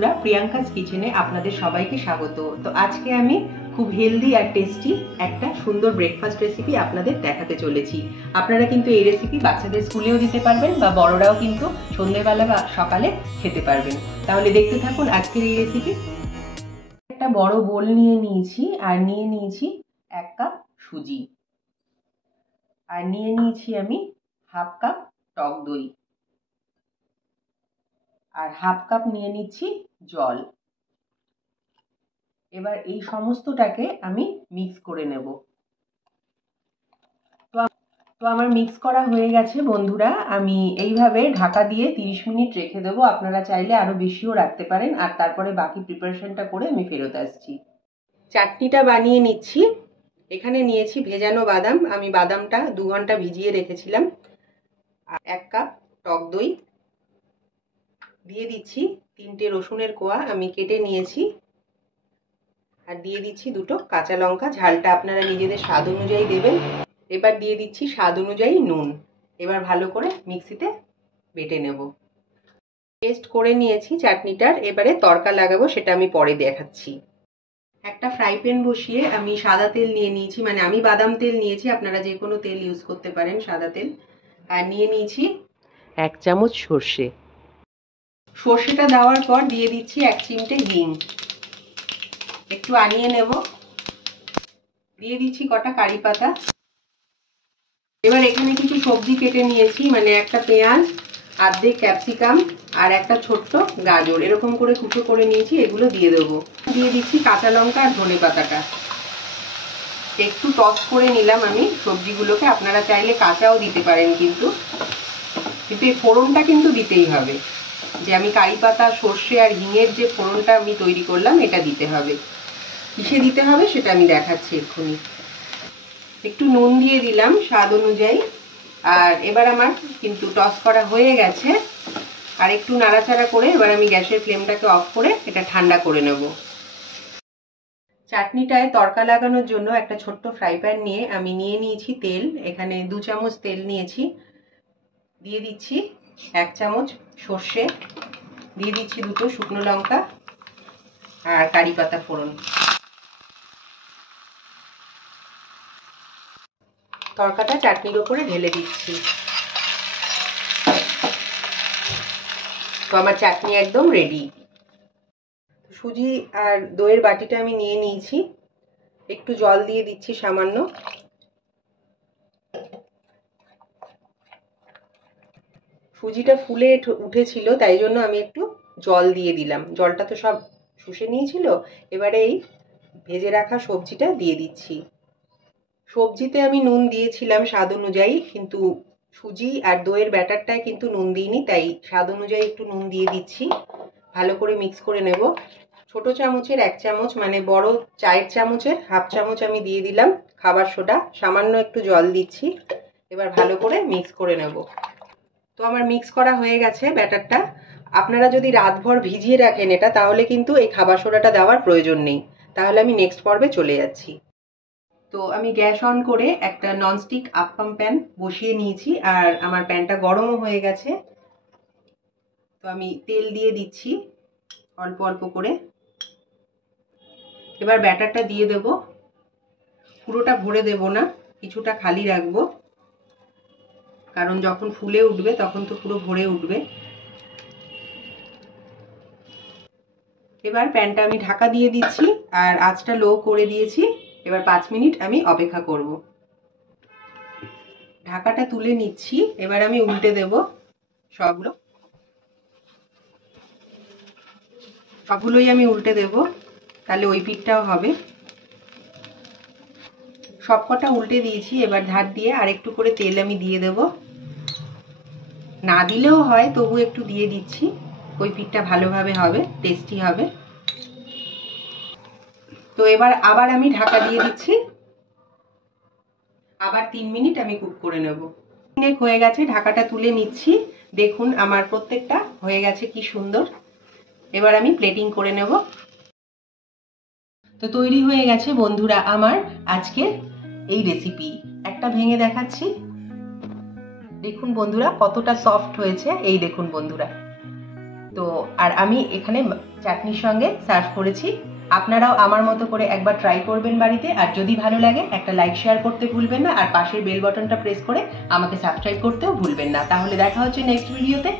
বন্ধুরা, প্রিয়াঙ্কাস কিচেনে আপনাদের সবাইকে স্বাগত। তো আজকে আমি খুব হেলদি আর টেস্টি একটা সুন্দর ব্রেকফাস্ট রেসিপি আপনাদের দেখাতে চলেছি। আপনারা কিন্তু এই রেসিপি বাচ্চাদের স্কুলেও দিতে পারবেন বা বড়রাও কিন্তু সন্ধ্যেবেলা বা সকালে খেতে পারবেন। তাহলে দেখতে থাকুন আজকের এই রেসিপি। একটা বড় বোল নিয়ে নিয়েছি আর নিয়ে নিয়েছি 1 কাপ সুজি আর নিয়ে নিয়েছি আমি হাফ কাপ টক দই আর হাফ কাপ নিয়ে নিচ্ছি জল। এবার এই সমস্তটাকে আমি মিক্স করে নেব। তো আমার মিক্স করা হয়ে গেছে বন্ধুরা। আমি এইভাবে ঢাকা দিয়ে 30 মিনিট রেখে দেবো। আপনারা চাইলে আরো বেশিও রাখতে পারেন। আর তারপরে বাকি প্রিপারেশনটা করে আমি ফেরত আসছি। চাটনিটা বানিয়ে নিচ্ছি। এখানে নিয়েছি ভেজানো বাদাম। আমি বাদামটা 2 ঘন্টা ভিজিয়ে রেখেছিলাম। 1 কাপ টক দই দিয়ে দিচ্ছি। 3টে রসুনের কোয়া আমি কেটে নিয়েছি আর দিয়ে দিচ্ছি 2টো কাঁচা লঙ্কা। ঝালটা আপনারা নিজেদের স্বাদ অনুযায়ী দেবেন। এবার দিয়ে দিচ্ছি স্বাদ অনুযায়ী নুন। এবার ভালো করে মিক্সিতে বেটে নেব। পেস্ট করে নিয়েছি চাটনিটার। এবারে তড়কা লাগাবো, সেটা আমি পরে দেখাচ্ছি। একটা ফ্রাই প্যান বসিয়ে আমি সাদা তেল নিয়ে নিয়েছি, মানে আমি বাদাম তেল নিয়েছি, আপনারা যে কোনো তেল ইউজ করতে পারেন, সাদা তেল। আর নিয়ে নিয়েছি 1 চামচ সর্ষে। সর্ষেটা দেওয়ার পর দিয়ে দিচ্ছি 1 চিমটে হিং। একটু আনিয়ে নেব। দিয়ে দিচ্ছি কটা কারি পাতা। এবার এখানে কিছু সবজি কেটে নিয়েছি, মানে একটা পেঁয়াজ, অর্ধেক ক্যাপসিকাম আর একটা ছোট্ট গাজর, এরকম করে কুচো করে নিয়েছি। এগুলো দিয়ে দেবো। দিয়ে দিচ্ছি কাঁচা লঙ্কা আর ধনে পাতাটা। একটু টস করে নিলাম আমি সবজিগুলোকে। আপনারা চাইলে কাঁচাও দিতে পারেন, কিন্তু এই ফোড়নটা কিন্তু দিতেই হবে। যে আমি কারি পাতা, সর্ষে আর হিঙের যে ফোড়নটা আমি তৈরি করলাম, এটা দিতে হবে। কিসে দিতে হবে সেটা আমি দেখাচ্ছি এক্ষুনি। একটু নুন দিয়ে দিলাম স্বাদ অনুযায়ী। আর এবার আমার কিন্তু টস করা হয়ে গেছে। আর একটু নাড়াচাড়া করে এবার আমি গ্যাসের ফ্লেমটাকে অফ করে এটা ঠান্ডা করে নেব। চাটনিটায় তড়কা লাগানোর জন্য একটা ছোট্ট ফ্রাই প্যান নিয়ে আমি নিয়ে নিয়েছি তেল। এখানে 2 চামচ তেল নিয়েছি। দিয়ে দিচ্ছি 1 চামচ সর্ষে, দিয়ে দিচ্ছি 2টো শুকনো লঙ্কা আর কারি পাতা ফোড়ন। তড়কাটা চাটনির ওপরে ঢেলে দিচ্ছি। তো আমার চাটনি একদম রেডি। সুজি আর দইয়ের বাটিটা আমি নিয়ে নিয়েছি। একটু জল দিয়ে দিচ্ছি সামান্য। সুজিটা ফুলে উঠেছিল, তাই জন্য আমি একটু জল দিয়ে দিলাম। জলটা তো সব শুষে নিয়েছিল। এবারে এই ভেজে রাখা সবজিটা দিয়ে দিচ্ছি। সবজিতে আমি নুন দিয়েছিলাম স্বাদ অনুযায়ী, কিন্তু সুজি আর দইয়ের ব্যাটারটায় কিন্তু নুন দিইনি, তাই স্বাদ অনুযায়ী একটু নুন দিয়ে দিচ্ছি। ভালো করে মিক্স করে নেব। ছোট চামচের 1 চামচ, মানে বড় চায়ের চামচের হাফ চামচ আমি দিয়ে দিলাম খাবার সোডা। সামান্য একটু জল দিচ্ছি। এবার ভালো করে মিক্স করে নেব। তো আমার মিক্স করা হয়ে গেছে ব্যাটারটা। আপনারা যদি রাতভর ভিজিয়ে রাখেন এটা, তাহলে কিন্তু এই খাবার সোডাটা দেওয়ার প্রয়োজন নেই। তাহলে আমি নেক্সট পর্বে চলে যাচ্ছি। তো আমি গ্যাস অন করে একটা ননস্টিক আপ্পাম প্যান বসিয়ে নিয়েছি আর আমার প্যানটা গরমও হয়ে গেছে। তো আমি তেল দিয়ে দিচ্ছি অল্প অল্প করে। এবার ব্যাটারটা দিয়ে দেব। পুরোটা ভরে দেব না, কিছুটা খালি রাখবো, কারণ যখন ফুলে উঠবে তখন তো পুরো ভরে উঠবে। এবার প্যানটা আমি ঢাকা দিয়ে দিচ্ছি আর আঁচটা লো করে দিয়েছি। এবার 5 মিনিট আমি অপেক্ষা করব। ঢাকাটা তুলে নিচ্ছি। এবার আমি উল্টে দেব। সবগুলোই আমি উল্টে দেব, তাহলে ওই পিঠটাও হবে। সবকটা উল্টে দিয়েছি। এবার ধার দিয়ে আরেকটু করে তেল আমি দিয়ে দেব। না দিলেও হয়, তবু একটু দিয়ে দিচ্ছি। ওই পিঠটা ভালোভাবে হবে, টেস্টি হবে। তো এবার আবার আমি ঢাকা দিয়ে দিচ্ছি। আবার 3 মিনিট আমি কুক করে নেব। হয়ে গেছে, ঢাকাটা তুলে নিচ্ছি। দেখুন আমার প্রত্যেকটা হয়ে গেছে কি সুন্দর। এবার আমি প্লেটিং করে নেব। তো তৈরি হয়ে গেছে বন্ধুরা আমার আজকের এই রেসিপি। একটা ভেঙে দেখাচ্ছি। দেখুন বন্ধুরা কতটা সফট হয়েছে। এই দেখুন বন্ধুরা, তো আর আমি এখানে চাটনির সঙ্গে সার্ভ করেছি। আপনারাও আমার মতো করে একবার ট্রাই করবেন বাড়িতে, আর যদি ভালো লাগে একটা লাইক শেয়ার করতে ভুলবেন না, আর পাশের বেল বাটনটা প্রেস করে আমাকে সাবস্ক্রাইব করতেও ভুলবেন না। তাহলে দেখা হচ্ছে নেক্সট ভিডিওতে।